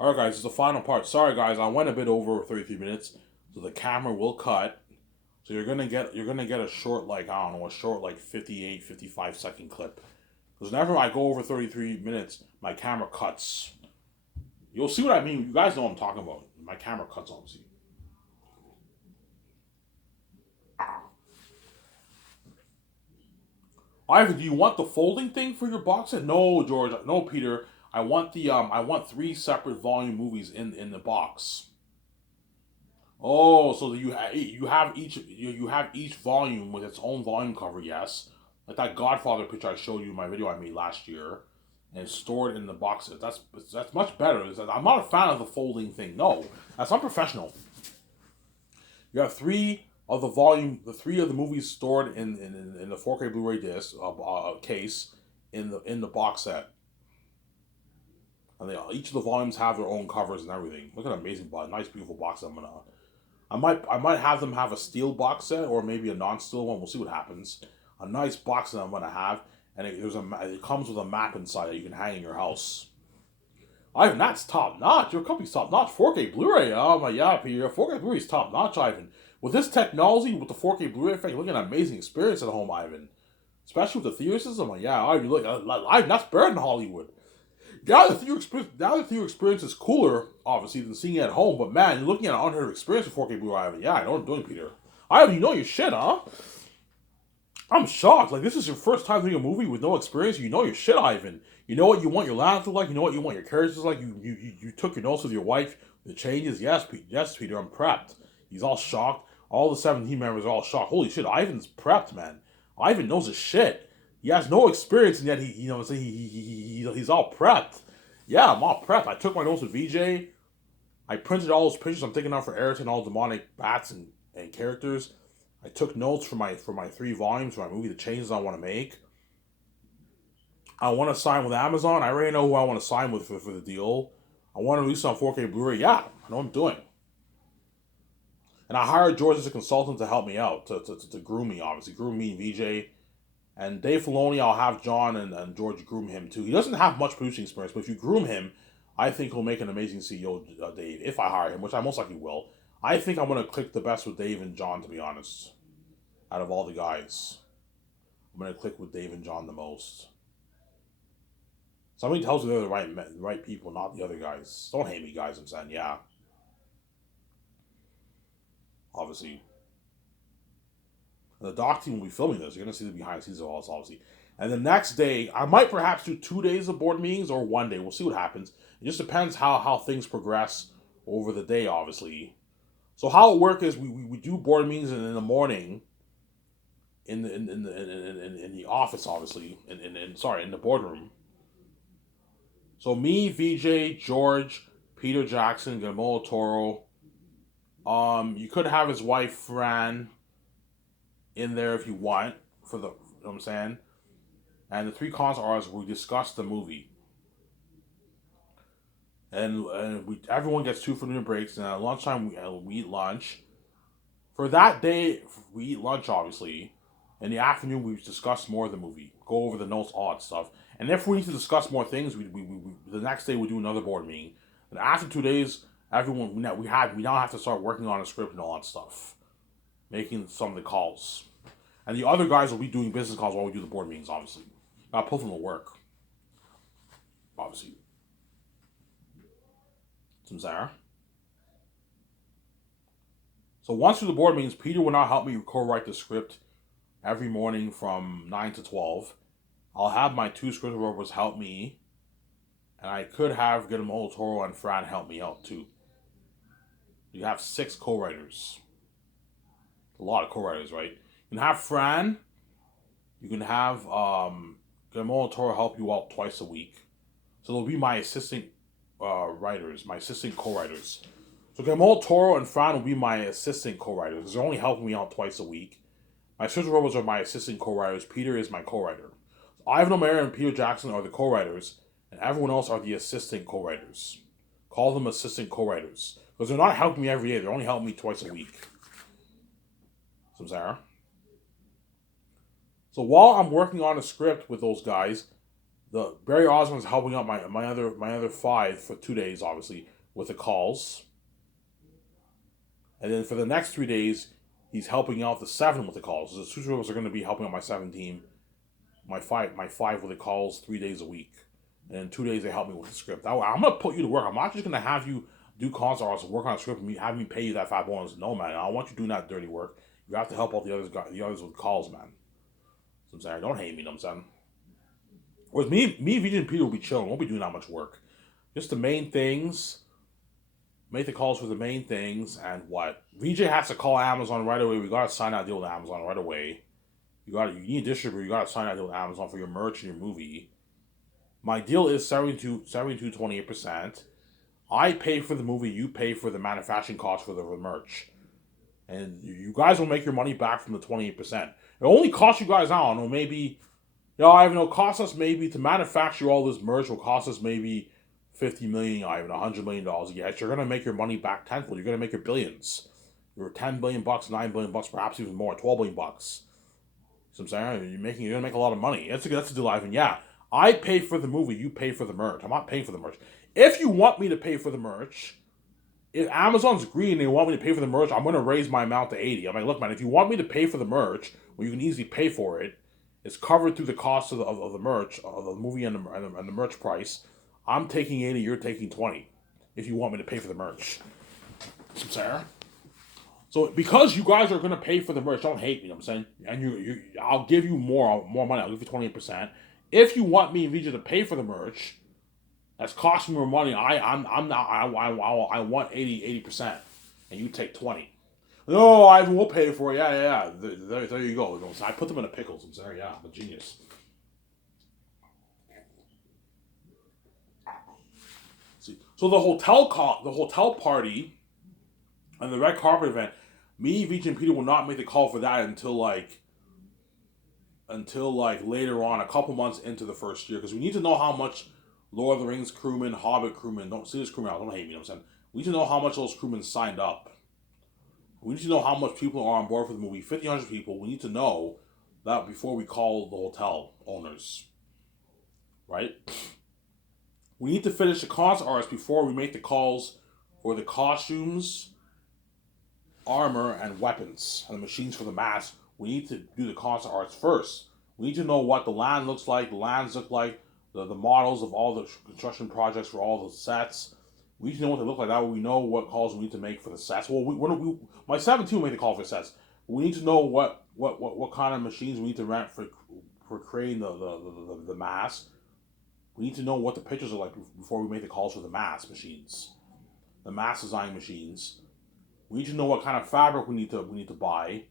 All right, guys, it's the final part. Sorry, guys, I went a bit over 33 minutes, so the camera will cut. So you're gonna get a short, like, I don't know, a short, like, 58, 55 second clip. Because whenever I go over 33 minutes, my camera cuts. You'll see what I mean. You guys know what I'm talking about. My camera cuts, obviously. Ivan, do you want the folding thing for your box set? No, George. No, Peter. I want three separate volume movies in the box. Oh, so you have each volume with its own volume cover, yes, like that Godfather picture I showed you in my video I made last year, and stored in the boxes. That's much better. I'm not a fan of the folding thing. No, that's unprofessional. You have the three of the movies stored in the 4K Blu-ray disc case in the box set, and each of the volumes have their own covers and everything. Look at that amazing box, nice beautiful box. I might have them have a steel box set or maybe a non-steel one. We'll see what happens. A nice box that I'm gonna have, and it comes with a map inside that you can hang in your house. Ivan, that's top notch. Your company's top notch. 4K Blu-ray. Oh my yeah, Peter. 4K Blu-ray is top notch, Ivan. With this technology, with the 4K Blu-ray effect, you're looking at an amazing experience at home, Ivan. Especially with the theater system. Like, yeah, Ivan, look, Ivan, that's better than Hollywood. Now the theater experience is cooler, obviously, than seeing it at home. But man, you're looking at an unheard of experience with 4K Blu-ray. Ivan. Yeah, I know what I'm doing, Peter. Ivan, you know your shit, huh? I'm shocked. Like, this is your first time doing a movie with no experience. You know your shit, Ivan. You know what you want your lines to look like. You know what you want your characters to look like. You took your notes with your wife. The changes. Yes, yes, Peter. I'm prepped. He's all shocked. All the 17 members are all shocked. Holy shit, Ivan's prepped, man. Ivan knows his shit. He has no experience, and yet he's all prepped. Yeah, I'm all prepped. I took my notes with VJ. I printed all those pictures I'm thinking of for Ayrton, all demonic bats and characters. I took notes for my three volumes for my movie, the changes I want to make. I want to sign with Amazon. I already know who I want to sign with for the deal. I want to release it on 4K Blu-ray. Yeah, I know what I'm doing. And I hired George as a consultant to help me out, to groom me, obviously. Groom me and VJ. And Dave Filoni, I'll have John and George groom him too. He doesn't have much producing experience, but if you groom him, I think he'll make an amazing CEO, Dave, if I hire him, which I most likely will. I think I'm going to click the best with Dave and John, to be honest, out of all the guys. I'm going to click with Dave and John the most. Somebody tells me they're the right people, not the other guys. Don't hate me, guys. I'm saying, yeah, obviously. And the doc team will be filming this. You're gonna see the behind the scenes of all this, obviously. And the next day, I might perhaps do 2 days of board meetings or one day. We'll see what happens. It just depends how things progress over the day, obviously. So how it works is we do board meetings in the morning in the office, obviously, in the boardroom. So me, VJ, George, Peter Jackson, Guillermo Toro. You could have his wife Fran in there if you want for the. You know what I'm saying? And the three cons are as we discuss the movie, and we everyone gets 2 for-dinner breaks, and at lunchtime we eat lunch. For that day, we eat lunch obviously. In the afternoon, we discuss more of the movie, go over the notes, all that stuff. And if we need to discuss more things, the next day we do another board meeting. And after 2 days, everyone we now have to start working on a script and all that stuff, making some of the calls. And the other guys will be doing business calls while we do the board meetings, obviously. Got put them to work, obviously. Some Zara. So once through the board meetings, Peter will now help me co-write the script every morning from 9 to 12. I'll have my two script writers help me, and I could have Guillermo Toro and Fran help me out too. You have 6 co-writers. A lot of co-writers, right? You can have Fran. You can have Guillermo Toro help you out twice a week. So they'll be my assistant writers, my assistant co-writers. So Guillermo Toro and Fran will be my assistant co-writers because they're only helping me out twice a week. My sister robots are my assistant co-writers. Peter is my co-writer. So Ivan O'Mara and Peter Jackson are the co-writers, and everyone else are the assistant co-writers. Call them assistant co-writers because they're not helping me every day. They're only helping me twice a week. So Sarah. So while I'm working on a script with those guys, The Barry Osmond's helping out my other five for 2 days, obviously, with the calls. And then for the next 3 days, he's helping out the seven with the calls. So the two of us are going to be helping out my seven team, my five with the calls 3 days a week. And then 2 days they help me with the script. I'm gonna put you to work. I'm not just gonna have you do concerts, work on a script, and have me pay you that $5. No, man. I don't want you doing that dirty work. You have to help out the others with calls, man. So I'm saying, don't hate me. You know what I'm saying. With me, VJ and Peter will be chilling. Won't be doing that much work. Just the main things. Make the calls for the main things, and what VJ has to call Amazon right away. We gotta sign that deal with Amazon right away. You need a distributor. You gotta sign that deal with Amazon for your merch and your movie. My deal is 28%. I pay for the movie. You pay for the manufacturing cost for the merch, and you guys will make your money back from the 28%. It only costs you guys, I don't know, maybe. Ivan, it'll cost us maybe to manufacture all this merch. Will cost us maybe 50 million, Ivan, $100 million. Yes, you're gonna make your money back tenfold. You're gonna make your billions. You're $10 billion, $9 billion, perhaps even more, $12 billion. So I'm saying you're gonna make a lot of money. That's a deal, Ivan. Yeah, I pay for the movie. You pay for the merch. I'm not paying for the merch. If you want me to pay for the merch, if Amazon's green and they want me to pay for the merch, I'm gonna raise my amount to 80. I'm like, look, man, if you want me to pay for the merch, well, you can easily pay for it. It's covered through the cost of the merch, of the movie and the merch price. I'm taking 80, you're taking 20. If you want me to pay for the merch, some Sarah. So because you guys are gonna pay for the merch, don't hate me. You know what I'm saying, and I'll give you more money. I'll give you 28%. If you want me and VJ to pay for the merch, that's costing me more money. I'm not. I want 80%, and you take 20. No, I will pay for it. Yeah. There you go. So I put them in a pickle. I'm sorry. Yeah, I'm a genius. See, so the hotel party, and the red carpet event. Me, Veach, and Peter will not make the call for that until later on, a couple months into the first year, because we need to know how much Lord of the Rings crewmen, Hobbit crewmen, don't see this crewmen out, don't hate me, you know what I'm saying? We need to know how much those crewmen signed up. We need to know how much people are on board for the movie. 50, 100 people. We need to know that before we call the hotel owners, right? We need to finish the concert arts before we make the calls for the costumes, armor, and weapons, and the machines for the mask. We need to do the concert arts first. We need to know what the land looks like, the lands look like, the models of all the construction projects for all the sets. We need to know what they look like. That way we know what calls we need to make for the sets. Well, my 7-2 will make the call for sets. We need to know what kind of machines we need to rent for creating the mask. We need to know what the pictures are like before we make the calls for the mask machines, the mask design machines. We need to know what kind of fabric we need to buy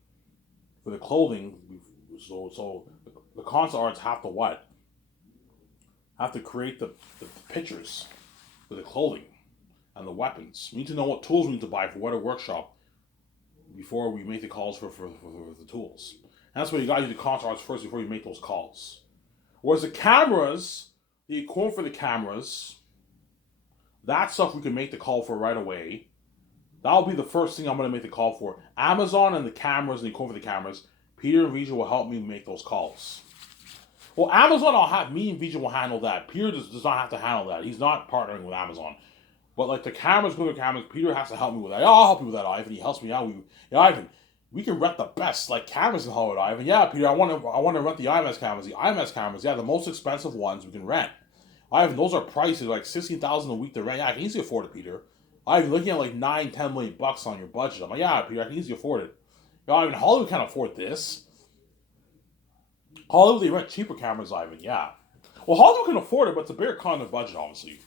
for the clothing. So the concert arts have to what? Have to create the pictures for the clothing and the weapons. We need to know what tools we need to buy for what a workshop before we make the calls for the tools. And that's why you got to do the concert arts first before you make those calls. Whereas the cameras, the equipment for the cameras, that stuff we can make the call for right away. That'll be the first thing I'm going to make the call for. Amazon and the cameras and the equipment for the cameras. Peter and Vija will help me make those calls. Well, Amazon, me and Vija will handle that. Peter does not have to handle that. He's not partnering with Amazon. But like the cameras, Peter has to help me with that. Yeah, I'll help you with that, Ivan. He helps me out. Ivan, we can rent the best like cameras in Hollywood, Ivan. Yeah, Peter, I want to rent the IMAX cameras. The IMAX cameras, yeah, the most expensive ones we can rent. Ivan, those are prices like $16,000 a week to rent. Yeah, I can easily afford it, Peter. Ivan, looking at like $9, $10 million on your budget. I'm like, yeah, Peter, I can easily afford it. Yeah, Ivan, Hollywood can't afford this. Hollywood, they rent cheaper cameras, Ivan. Yeah. Well, Hollywood can afford it, but it's a bigger con on their budget, obviously.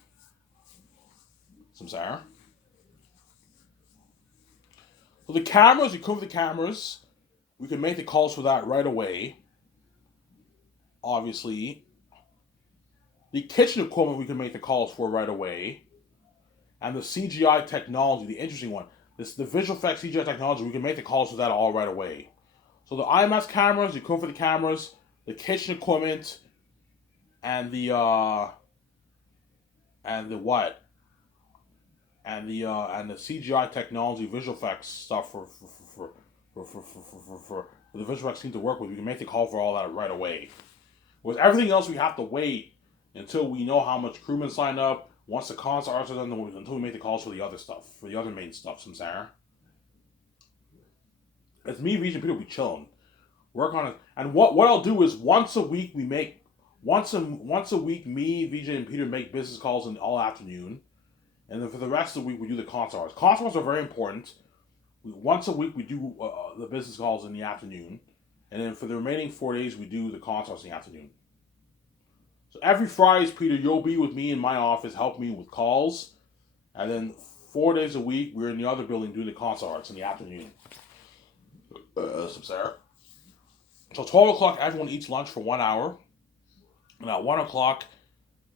Some Sarah. So the cameras, you cover the cameras. We can make the calls for that right away. Obviously. The kitchen equipment we can make the calls for right away. And the CGI technology, the interesting one. The visual effects CGI technology, we can make the calls for that all right away. So the IMAX cameras, you cover the cameras, the kitchen equipment, and the CGI technology, visual effects stuff for the visual effects team to work with. We can make the call for all that right away. With everything else, we have to wait until we know how much crewmen sign up. Once the concert arts are done, until we make the calls for the other stuff, for the other main stuff. Some Sarah. It's me, Regent Peter, will be chilling. Work on it. And what I'll do is once a week we make once a week me, VJ, and Peter make business calls in all afternoon. And then for the rest of the week we do the concerts. Concerts are very important. Once a week we do the business calls in the afternoon. And then for the remaining 4 days we do the concerts in the afternoon. So every Friday, Peter, you'll be with me in my office helping me with calls. And then 4 days a week we're in the other building doing the concerts in the afternoon. Some Sarah. So 12 o'clock, everyone eats lunch for 1 hour. And at 1 o'clock,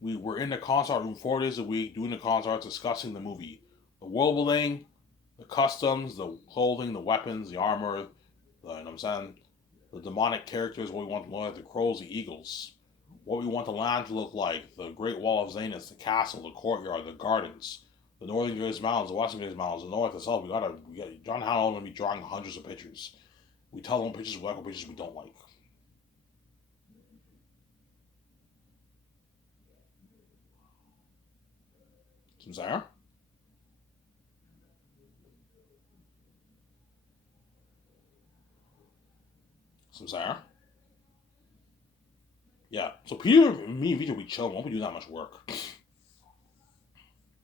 we were in the concert room 4 days a week doing the concerts, discussing the movie. The world building, the customs, the clothing, the weapons, the armor, the demonic characters, what we want to look like, the crows, the eagles. What we want the land to look like, the Great Wall of Zanus, the castle, the courtyard, the gardens, the northern Grace Mountains, the western Grace Mountains, the north, the south. We got John Howell going to be drawing hundreds of pictures. We tell them pictures we like or pictures we don't like. Some Sarah? Some Sarah? Yeah. So Peter, me and Vito, we chill. We won't be doing that much work.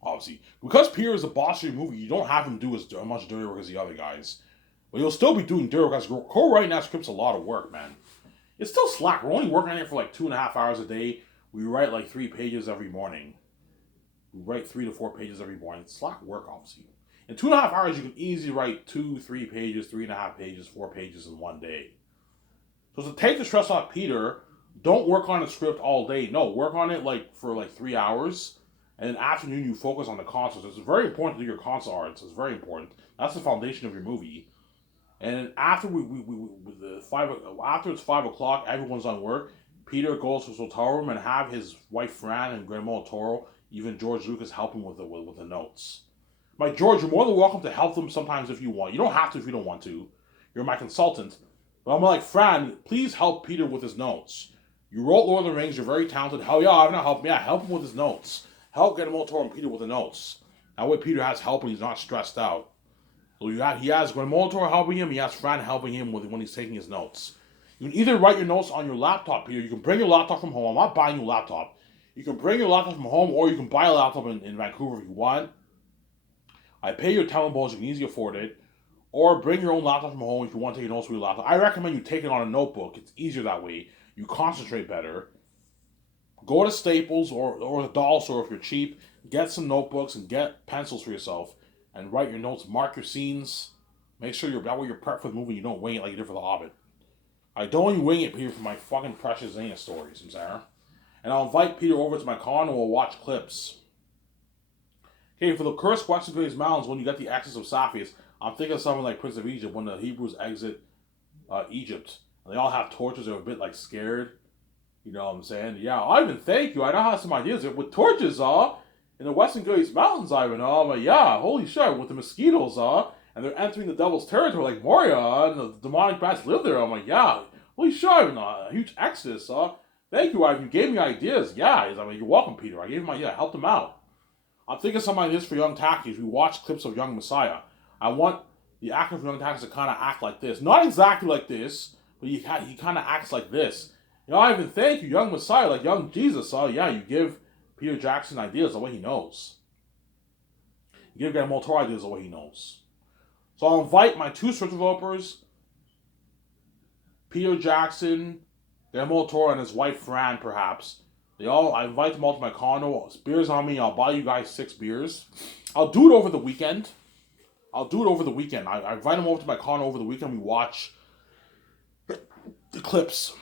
Obviously. Because Peter is the boss of your movie, you don't have him do as much dirty work as the other guys. But you'll still be doing dirty work. Co-writing that script's a lot of work, man. It's still slack. We're only working on it for like 2.5 hours a day. We write like 3 pages every morning. We write 3 to 4 pages every morning. It's slack work, obviously. In 2.5 hours, you can easily write 2, 3 pages, 3.5 pages, 4 pages in one day. So to take the stress off Peter, don't work on the script all day. No, work on it for 3 hours. And in the afternoon, you focus on the concerts. It's very important to do your concert arts. It's very important. That's the foundation of your movie. And after after it's 5 o'clock, everyone's on work. Peter goes to his hotel room and have his wife Fran and Guillermo del Toro, even George Lucas, help him with the notes. Like George, you're more than welcome to help them sometimes if you want. You don't have to if you don't want to. You're my consultant. But I'm like, Fran, please help Peter with his notes. You wrote Lord of the Rings. You're very talented. Hell yeah, I'm gonna help him. Yeah, help him with his notes. Help Guillermo del Toro and Peter with the notes. That way Peter has help and he's not stressed out. So he has Guillermo del Toro helping him. He has Fran helping him when he's taking his notes. You can either write your notes on your laptop, Peter. You can bring your laptop from home. I'm not buying you a laptop. You can bring your laptop from home, or you can buy a laptop in Vancouver if you want. I pay your telephone. You can easily afford it. Or bring your own laptop from home if you want to take your notes with your laptop. I recommend you take it on a notebook. It's easier that way. You concentrate better. Go to Staples or the dollar store if you're cheap. Get some notebooks and get pencils for yourself. And write your notes. Mark your scenes. Make sure that way you're prepped for the movie. You don't wing it like you did for The Hobbit. I don't even wing it, Peter, for my fucking precious Xena stories, Sarah. And I'll invite Peter over to my condo and we'll watch clips. Okay, for the Cursed Western Grace Mountains, when you get the Exodus of Sapphius, I'm thinking of something like Prince of Egypt, when the Hebrews exit Egypt. And they all have torches, they're a bit scared. You know what I'm saying? Yeah, Ivan, thank you. I know have some ideas with torches, in the Western Grace Mountains, Ivan, but yeah, holy shit, with the mosquitoes, and they're entering the devil's territory like Moria, and the demonic bats live there. I'm like, yeah, holy shit, Ivan, a huge exodus, Thank you, Ivan. You gave me ideas. Yeah, you're welcome, Peter. I gave him ideas. I helped him out. I'm thinking of some ideas for Young Taxis. We watched clips of Young Messiah. I want the actor from Young Taxis to kind of act like this. Not exactly like this, but he kind of acts like this. You know, Ivan, thank you, Young Messiah, like Young Jesus. Yeah, you give Peter Jackson ideas the way he knows. You give Guillermo del Toro ideas the way he knows. So I'll invite my 2 script developers, Peter Jackson, Guillermo del Toro, and his wife Fran, perhaps. I invite them all to my condo. Beers on me. I'll buy you guys 6 beers. I'll do it over the weekend. I invite them over to my condo over the weekend. We watch the clips.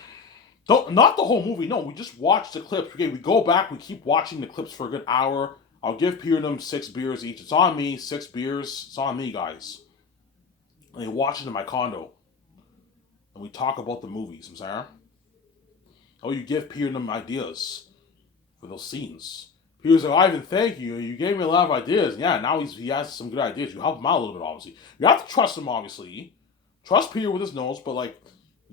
Not the whole movie. No, we just watch the clips. Okay, we go back. We keep watching the clips for a good hour. I'll give Peter and them 6 beers each. It's on me. 6 beers. It's on me, guys. And they watch it in my condo. And we talk about the movies. I'm sorry. Oh, you give Peter and them ideas for those scenes. Peter's like, Ivan, thank you. You gave me a lot of ideas. Yeah, now he has some good ideas. You help him out a little bit, obviously. You have to trust him, obviously. Trust Peter with his notes, but it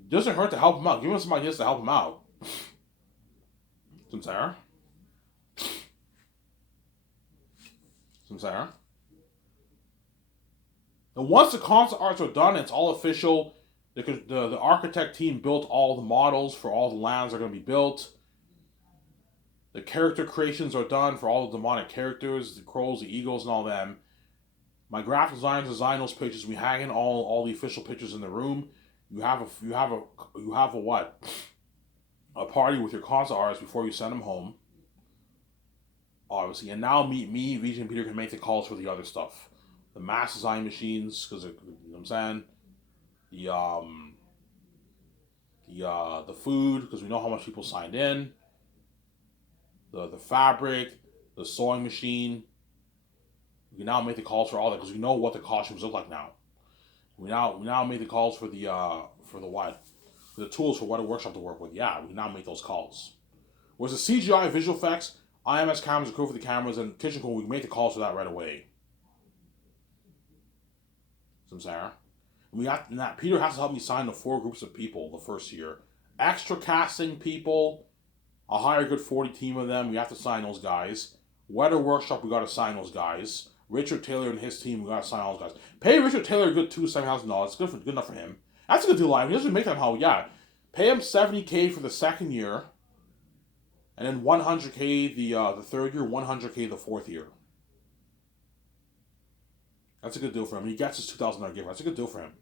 doesn't hurt to help him out. Give him some ideas to help him out. Sarah? I'm saying. And once the concept arts are done, it's all official. The architect team built all the models for all the lands that are going to be built. The character creations are done for all the demonic characters, the crows, the eagles, and all them. My graphic designers design those pictures. We hang in all the official pictures in the room. You have a what? A party with your concept artists before you send them home. Obviously, and now me, VJ, and Peter can make the calls for the other stuff, the mass design machines, because you know what I'm saying, the the food, because we know how much people signed in, the fabric, the sewing machine. We can now make the calls for all that because we know what the costumes look like now. We now make the calls for the what, for the tools for what a workshop to work with. Yeah, we can now make those calls. Whereas the CGI visual effects, IMS cameras, crew for the cameras, and kitchen crew, we can make the calls for that right away. Some Sarah. We got that. Peter has to help me sign the 4 groups of people the first year. Extra casting people. I'll hire a good 40 team of them. We have to sign those guys. Weather Workshop, we got to sign those guys. Richard Taylor and his team, we got to sign all those guys. Pay Richard Taylor a good $7,000. Good enough for him. That's a good deal. He doesn't make that how, yeah. Pay him $70K for the second year. And then $100K the third year, $100K the fourth year. That's a good deal for him. He gets his $2,000 gift. That's a good deal for him.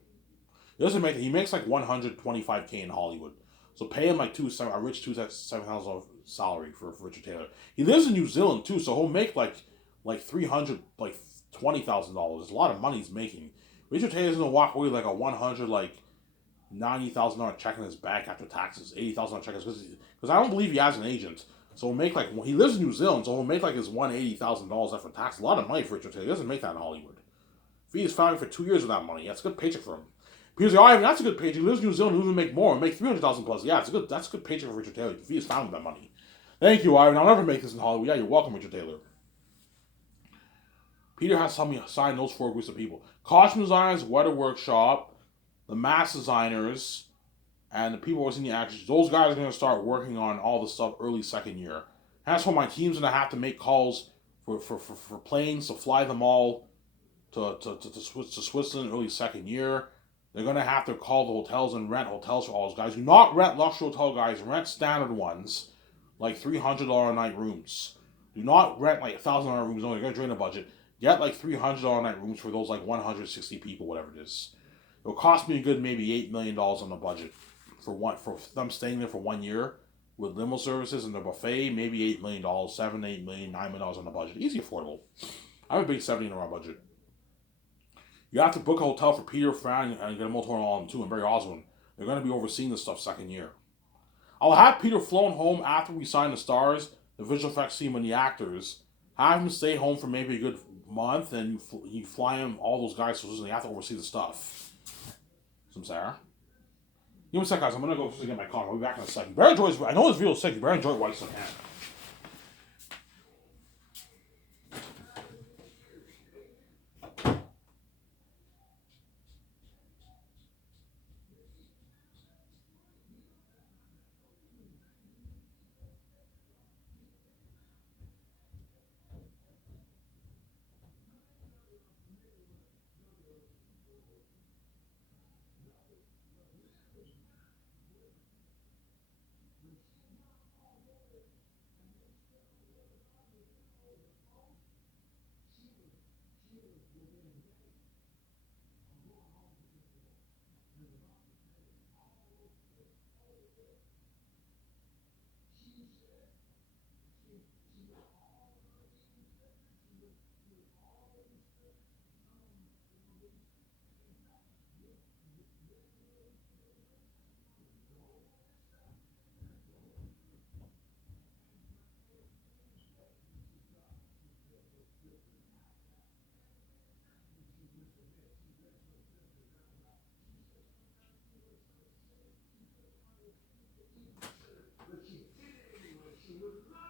He makes like $125K in Hollywood. So pay him like a rich $7,000 salary for Richard Taylor. He lives in New Zealand too, so he'll make like $300, like $20,000. It's a lot of money he's making. Richard Taylor's gonna walk away like a $90,000 check in his bank after taxes, $80,000 check because I don't believe he has an agent. So he'll make he lives in New Zealand, so he'll make like his $180,000 after tax. A lot of money for Richard Taylor. He doesn't make that in Hollywood. Feed his family for 2 years with that money. That's a good paycheck for him. Peter's like, that's a good paycheck. He lives in New Zealand, he'll even make more, make $300,000 plus. Yeah, that's a good paycheck for Richard Taylor. He can feed his family with that money. Thank you, Ivan. I'll never make this in Hollywood. Yeah, you're welcome, Richard Taylor. Peter has to help me sign those 4 groups of people. Costume designers, weather workshop, the mass designers, and the people who are seeing the actors. Those guys are going to start working on all the stuff early second year. That's why my team's going to have to make calls for planes to fly them all to Switzerland early second year. They're going to have to call the hotels and rent hotels for all those guys. Do not rent luxury hotel guys. Rent standard ones, like $300 a night rooms. Do not rent like $1,000 rooms. No, you're going to drain the budget. Get like $300 a night rooms for those like 160 people, whatever it is. It'll cost me a good maybe $8 million on the budget for them staying there for 1 year with limo services and the buffet. Maybe $8 million, $7, $8 million, $9 million on the budget. Easy affordable. I have a big $70 million budget. You have to book a hotel for Peter, Fran, and get a motel all in too, and Barry Oswald. They're going to be overseeing this stuff second year. I'll have Peter flown home after we sign the stars, the visual effects team, and the actors. Have him stay home for maybe a good month, and you fly him all those guys, so they have to oversee the stuff. Some Sarah. Give me a sec, guys. I'm going to go get my coffee. I'll be back in a second. I know this video is sick. You better enjoy it while you still can.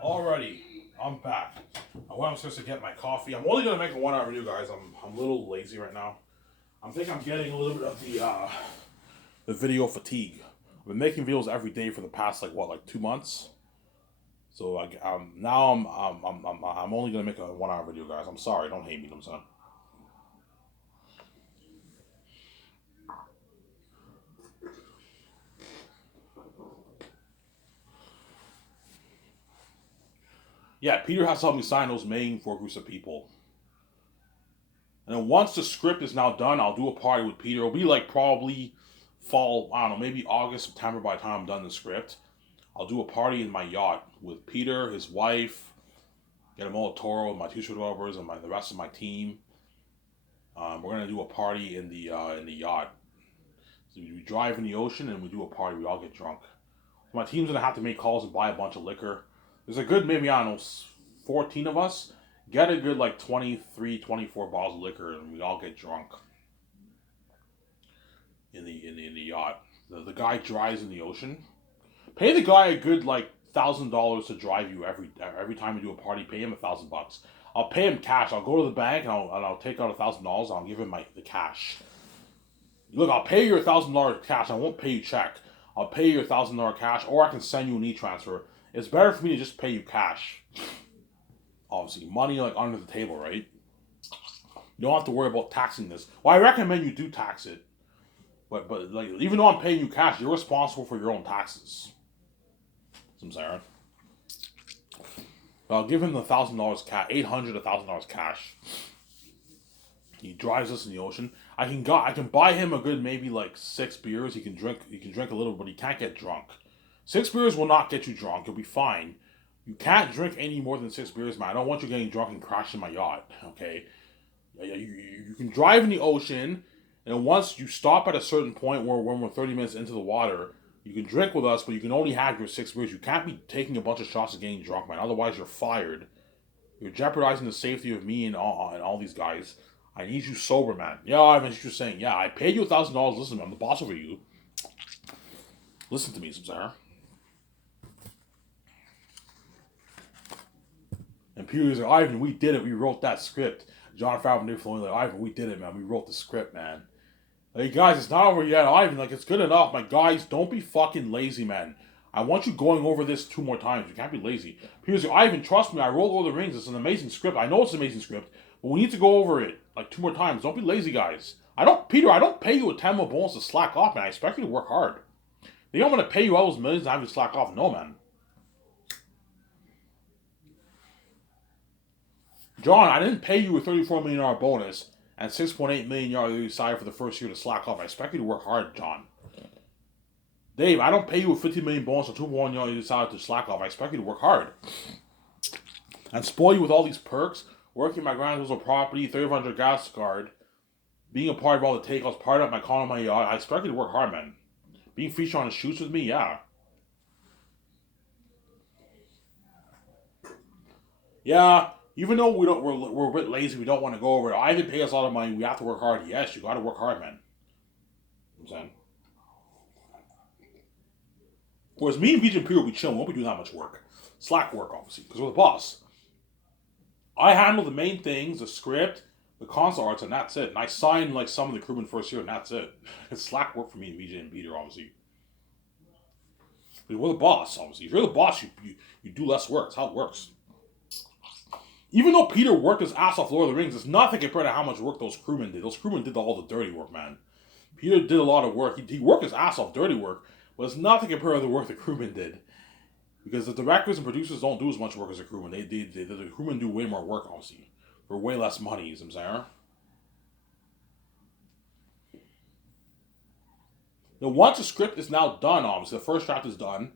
Alrighty, I'm back. I went upstairs to get my coffee. I'm only gonna make a 1 hour video, guys. I'm a little lazy right now. I think I'm getting a little bit of the video fatigue. I've been making videos every day for the past like 2 months. So now I'm only gonna make a 1 hour video, guys. I'm sorry, don't hate me. I'm saying. Yeah, Peter has to help me sign those main four groups of people. And then once the script is now done, I'll do a party with Peter. It'll be like probably fall, I don't know, maybe August, September by the time I'm done the script. I'll do a party in my yacht with Peter, his wife, Guillermo Toro, my two developers, and the rest of my team. We're gonna do a party in the yacht. So we drive in the ocean and we do a party. We all get drunk. My team's gonna have to make calls and buy a bunch of liquor. There's a good maybe I don't know 14 of us. Get a good like 23, 24 bottles of liquor and we all get drunk in the yacht. The guy drives in the ocean. Pay the guy a good like $1,000 to drive you every time we do a party. Pay him $1,000. I'll pay him cash. I'll go to the bank and I'll take out $1,000. I'll give him the cash. Look, I'll pay you $1,000 cash. I won't pay you check. I'll pay you $1,000 cash, or I can send you an e-transfer. It's better for me to just pay you cash. Obviously, money like under the table, right? You don't have to worry about taxing this. Well, I recommend you do tax it, but like even though I'm paying you cash, you're responsible for your own taxes. I'm saying. I'll give him the $1,000 cash, 800 $1,000 cash. He drives us in the ocean. I can buy him a good maybe like 6 beers. He can drink a little, but he can't get drunk. 6 beers will not get you drunk. You'll be fine. You can't drink any more than 6 beers, man. I don't want you getting drunk and crashing my yacht. Okay, you can drive in the ocean, and once you stop at a certain point where when we're 30 minutes into the water, you can drink with us, but you can only have your 6 beers. You can't be taking a bunch of shots and getting drunk, man. Otherwise, you're fired. You're jeopardizing the safety of me and all these guys. I need you sober, man. Yeah, I mean, you're saying, yeah, I paid you $1,000. Listen, I'm the boss over you. Listen to me, Sarah. And Peter's like, Ivan, we did it. We wrote that script. Jon Favreau and Dave Filoni like, Ivan, we did it, man. We wrote the script, man. Hey, guys, it's not over yet. Ivan, like, it's good enough. My guys, don't be fucking lazy, man. I want you going over this 2 more times. You can't be lazy. Peter's like, Ivan, trust me. I wrote Lord of the Rings. It's an amazing script. I know it's an amazing script. But we need to go over it like 2 more times. Don't be lazy, guys. Peter, I don't pay you a 10 bonus to slack off, man. I expect you to work hard. They don't want to pay you all those millions and have you slack off. No, man. John, I didn't pay you a $34 million bonus and $6.8 million you decided for the first year to slack off. I expect you to work hard, John. Dave, I don't pay you a $50 million bonus or $2.1 million you decided to slack off. I expect you to work hard. And spoil you with all these perks, working my grandmother's property, 3,500 gas card, being a part of all the takeouts, part of my condo, my yacht. I expect you to work hard, man. Being featured on the shoots with me, yeah. Yeah, even though we're a bit lazy, we don't want to go over it. I didn't pay us a lot of money. We have to work hard. Yes, you got to work hard, man. You know what I'm saying. Whereas me and BJ and Peter will be chilling. We won't be doing that much work. Slack work, obviously, because we're the boss. I handle the main things, the script, the console arts, and that's it. And I sign like some of the crewmen first year, and that's it. It's slack work for me and BJ and Peter, obviously. But we're the boss, obviously. If you're the boss, you do less work. That's how it works. Even though Peter worked his ass off Lord of the Rings, it's nothing compared to how much work those crewmen did. Those crewmen did all the dirty work, man. Peter did a lot of work. He worked his ass off dirty work, but it's nothing compared to the work the crewmen did. Because the directors and producers don't do as much work as the crewmen. The crewmen do way more work, obviously, for way less money, you know what I'm saying? Now, once the script is now done, obviously, the first draft is done,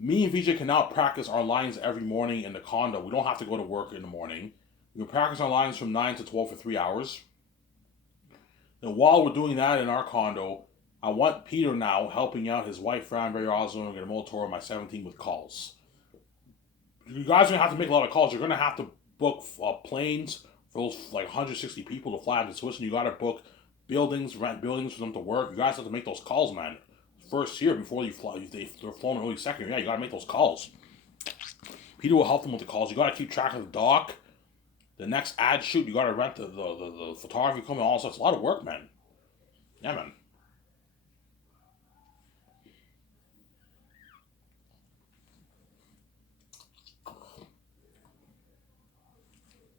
me and VJ can now practice our lines every morning in the condo. We don't have to go to work in the morning. We can practice our lines from 9 to 12 for 3 hours. And while we're doing that in our condo, I want Peter now helping out his wife, Fran, very Oslo, and a tour of my 17 with calls. You guys are going to have to make a lot of calls. You're going to have to book planes for those like 160 people to fly into Switzerland. You got to book buildings, rent buildings for them to work. You guys have to make those calls, man. First year before you fly, they're flown early second year. Yeah, you got to make those calls. Peter will help them with the calls. You got to keep track of the dock. The next ad shoot, you got to rent the photography company, all sorts. It's a lot of work, man. Yeah, man.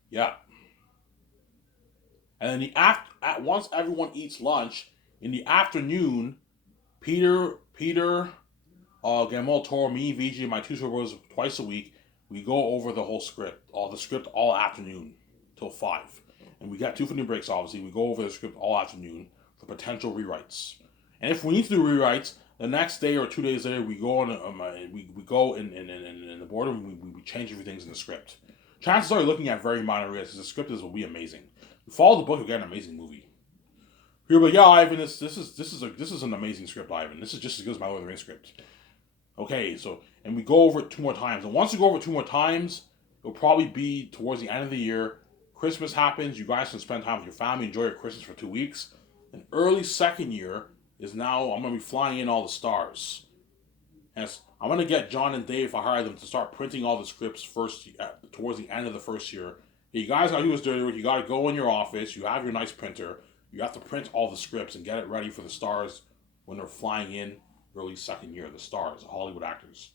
Yeah. And then once everyone eats lunch in the afternoon, Guillermo Toro, me, VG, and my two brothers twice a week, we go over the whole script, all the script all afternoon till 5. And we got 2 breaks, obviously. We go over the script all afternoon for potential rewrites. And if we need to do rewrites, the next day or 2 days later, we go on. We go in the boardroom. We change everything in the script. Chances are you're looking at very minor rewrites. The script will be amazing. You follow the book, you get an amazing movie. Here, but yeah, Ivan, this is an amazing script, Ivan. This is just as good as my Lord of the Rings script. Okay, so and we go over it 2 more times, and once we go over it 2 more times, it'll probably be towards the end of the year. Christmas happens. You guys can spend time with your family, enjoy your Christmas for 2 weeks. And early second year is now. I'm gonna be flying in all the stars. And I'm gonna get John and Dave, if I hire them, to start printing all the scripts first towards the end of the first year. You guys gotta do this dirty work. You gotta go in your office. You have your nice printer. You have to print all the scripts and get it ready for the stars when they're flying in early second year. The stars, the Hollywood actors.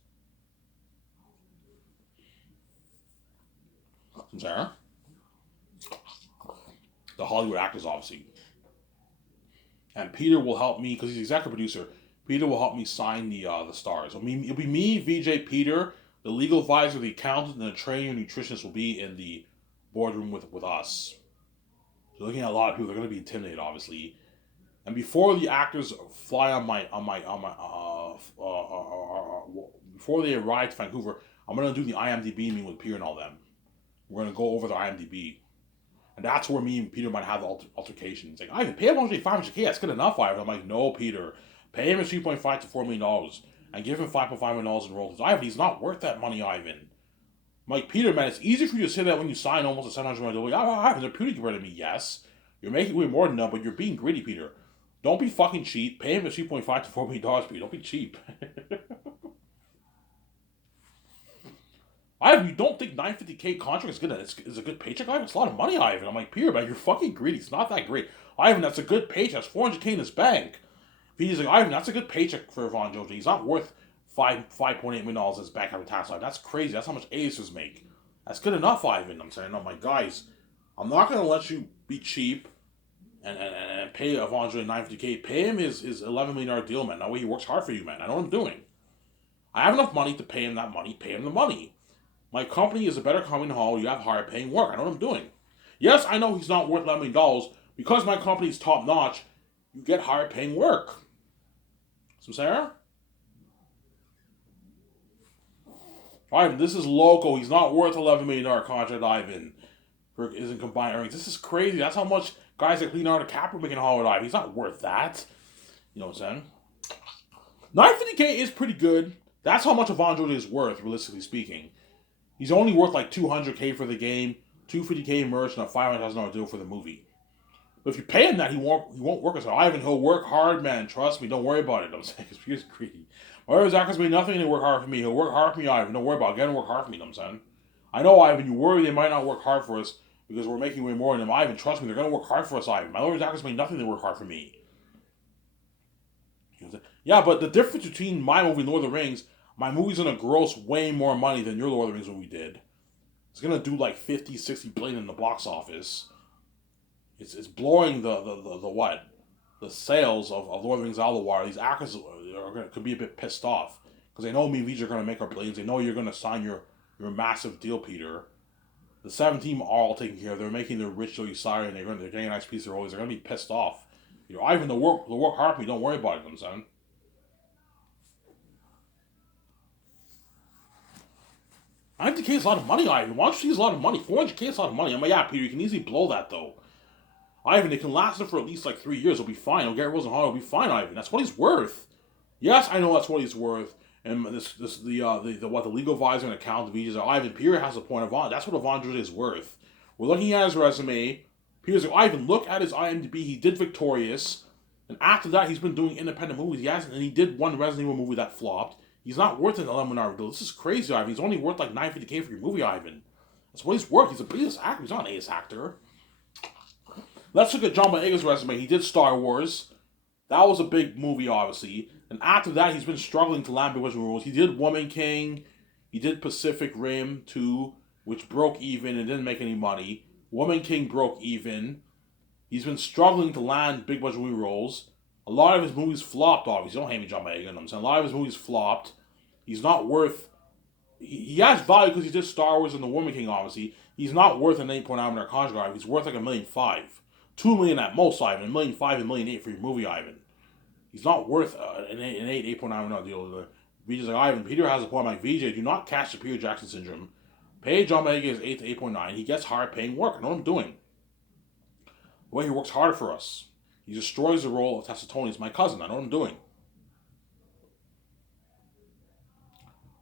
Sarah? The Hollywood actors, obviously. And Peter will help me because he's the executive producer. Peter will help me sign the stars. It'll be me, VJ, Peter, the legal advisor, the accountant, and the trainer nutritionist will be in the boardroom with us. So looking at a lot of people, they're going to be intimidated, obviously. And before the actors fly before they arrive to Vancouver, I'm going to do the IMDb meeting with Peter and all them. We're going to go over the IMDb. And that's where me and Peter might have the altercation. It's like, I can pay him only $500K, that's good enough, Ivan. I'm like, no, Peter. Pay him $3.5 to $4 million and give him $5.5 million in royalties. Ivan, he's not worth that money, Ivan. I'm like, Peter, man, it's easy for you to say that when you sign almost a $700 million deal. Ivan, they're pretty good to me, yes. You're making way more than that, but you're being greedy, Peter. Don't be fucking cheap. Pay him $3.5 to $4 million, Peter. Don't be cheap. Ivan, you don't think $950K contract is a good paycheck, Ivan? It's a lot of money, Ivan. I'm like, Peter, man, you're fucking greedy. It's not that great. Ivan, that's a good paycheck. That's $400K in his bank. He's like, Ivan, that's a good paycheck for Von Jojo. He's not worth $5.8 million in his bank having tax. That's crazy. That's how much Acers make. That's good enough, Ivan. I'm saying, no, my guys, I'm not going to let you be cheap and pay Von Jojo $950K. Pay him his $11 million deal, man. That way he works hard for you, man. I know what I'm doing. I have enough money to pay him that money. Pay him the money. My company is a better company than Hall. You have higher paying work. I know what I'm doing. Yes, I know he's not worth $11 million. Because my company is top notch, you get higher paying work. So, Sarah? Ivan, this is local. He's not worth $11 million contract, Ivan. For isn't combined earnings. This is crazy. That's how much guys like Leonardo DiCaprio making Hollywood, Ivan. He's not worth that. You know what I'm saying? $950K is pretty good. That's how much Von Jojo is worth, realistically speaking. He's only worth like $200K for the game, $250K merch, and a $500,000 deal for the movie. But if you pay him that, he won't work as hard. Ivan, he'll work hard, man. Trust me. Don't worry about it. I'm saying he's greedy. Whatever Zach has made nothing to work hard for me. He'll work hard for me, Ivan. Don't worry about it. Get him to work hard for me. I'm saying. I know, Ivan. You worry they might not work hard for us because we're making way more than them. Ivan, trust me. They're gonna work hard for us, Ivan. My Lord Zach has made nothing to work hard for me. Yeah, but the difference between my movie and Lord of the Rings, my movie's gonna gross way more money than your Lord of the Rings movie did. It's gonna do like 50, 60 billion in the box office. It's blowing the what? The sales of Lord of the Rings out of the water. These actors could be a bit pissed off because they know me and VJ are gonna make our billions. They know you're gonna sign your massive deal, Peter. The 7 team are all taken care of. They're making their rich Joey Sire and they're getting a nice piece of their roles. They're gonna be pissed off. You know, Ivan, they'll work hard for me. Don't worry about it, I'm saying. $90K is a lot of money, Ivan. 150 is a lot of money. 400K is a lot of money. I'm like, yeah, Peter, you can easily blow that though. Ivan, it can last him for at least like 3 years. It'll be fine. It'll get Rosenhall. It'll be fine, Ivan. That's what he's worth. Yes, I know that's what he's worth. And the legal advisor and accountant VJs are Ivan. Peter has a point of honor. That's what Von Jojo is worth. We're looking at his resume. Peter's like, Ivan, look at his IMDb. He did Victorious, and after that, he's been doing independent movies. And he did one Resident Evil movie that flopped. He's not worth an $11 million deal. This is crazy, Ivan. He's only worth like $950K for your movie, Ivan. That's what he's worth. He's a B-list actor. He's not an A-list actor. Let's look at John Boyega's resume. He did Star Wars. That was a big movie, obviously. And after that, he's been struggling to land big rules. He did Woman King. He did Pacific Rim 2. which broke even and didn't make any money. Woman King broke even. He's been struggling to land big budget movie roles. A lot of his movies flopped, obviously. Don't hate me, John Boyega. I'm saying a lot of his movies flopped. He's not worth. He has value because he did Star Wars and The Woman King, obviously. He's not worth an 8.9 million contract. He's worth like $1.5 million. $2 million at most, Ivan. $1.5 million, $1.8 million for your movie, Ivan. He's not worth an 8.9 million deal. VJ's like, Ivan, Peter has a point. I'm like, VJ, do not catch the Peter Jackson syndrome. Pay John Boyega 8 to 8.9. He gets higher paying work. I know what I'm doing. The way he works harder for us. He destroys the role of Tessa Tony as my cousin. I know what I'm doing.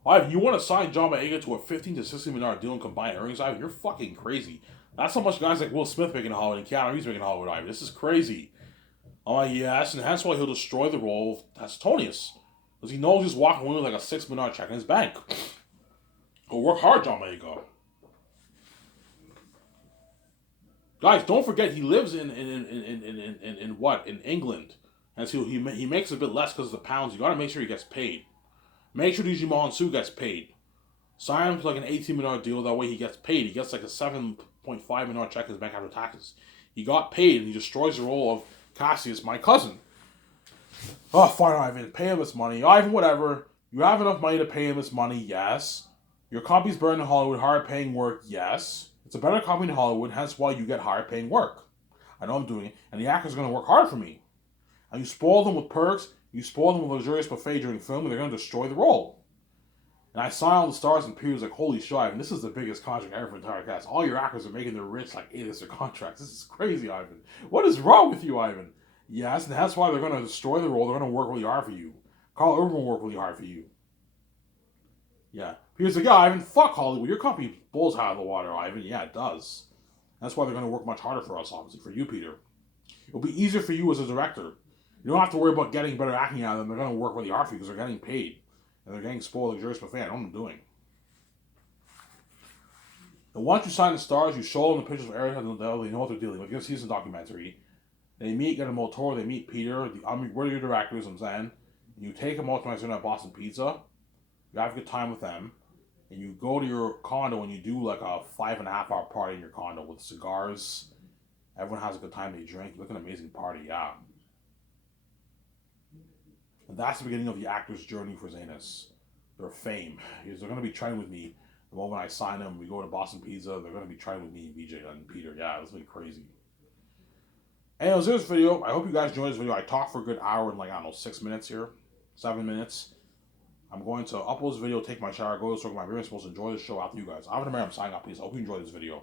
Ivan, you want to sign John Boyega to a $15 to $16 million deal in combined earnings, Ivan? You're fucking crazy. That's how much guys like Will Smith making Hollywood and Keanu Reeves making Hollywood, Ivan. This is crazy. I'm like, yes, and that's why he'll destroy the role of Tessa Tonius. Because he knows he's walking away with like a $6 million check in his bank. Go work hard, John Boyega. Guys, don't forget he lives in what? In England. And so he makes a bit less because of the pounds. You gotta make sure he gets paid. Make sure Digimon Su gets paid. Sign him to like an $18 million deal, that way he gets paid. He gets like a $7.5 million check in his bank after taxes. He got paid and he destroys the role of Cassius, my cousin. Oh, fine, Ivan. Pay him this money. Ivan, whatever. You have enough money to pay him this money, yes. Your company's better in Hollywood, higher paying work, yes. It's a better company in Hollywood, hence why you get higher paying work. I know I'm doing it, and the actor's going to work hard for me. And you spoil them with perks, you spoil them with luxurious buffet during film, and they're going to destroy the role. And I saw all the stars and peers like, holy shit, Ivan, this is the biggest contract ever for the entire cast. All your actors are making their rich like A-lister contracts. This is crazy, Ivan. What is wrong with you, Ivan? Yes, and that's why they're going to destroy the role. They're going to work really hard for you. Carl Urban will work really hard for you. Yeah. Peter's like, yeah, Ivan, fuck Hollywood. Your company blows out of the water, Ivan. Yeah, it does. That's why they're going to work much harder for us, obviously, for you, Peter. It'll be easier for you as a director. You don't have to worry about getting better acting out of them. They're going to work really hard for you because they're getting paid. And they're getting spoiled luxurious buffet. I know what I'm doing. And once you sign the stars, you show them the pictures of Eric and they know what they're dealing with. You're going to see this in the documentary. They meet, get a motor, they meet Peter. We're your directors, I'm saying. You take them out to Boston Pizza. You have a good time with them. And you go to your condo and you do like a 5.5 hour party in your condo with cigars. Everyone has a good time, they drink. Look at an amazing party, yeah. And that's the beginning of the actor's journey for Zanus. Their fame. Because they're going to be training with me. The moment I sign them, we go to Boston Pizza, they're going to be training with me, VJ, and Peter. Yeah, it's going to be crazy. Anyways, this video. I hope you guys enjoyed this video. I talked for a good hour and 6 minutes here. 7 minutes. I'm going to upload this video, take my shower, go to the store, my parents supposed to enjoy this show after you guys. I'm signing out, please. I hope you enjoyed this video.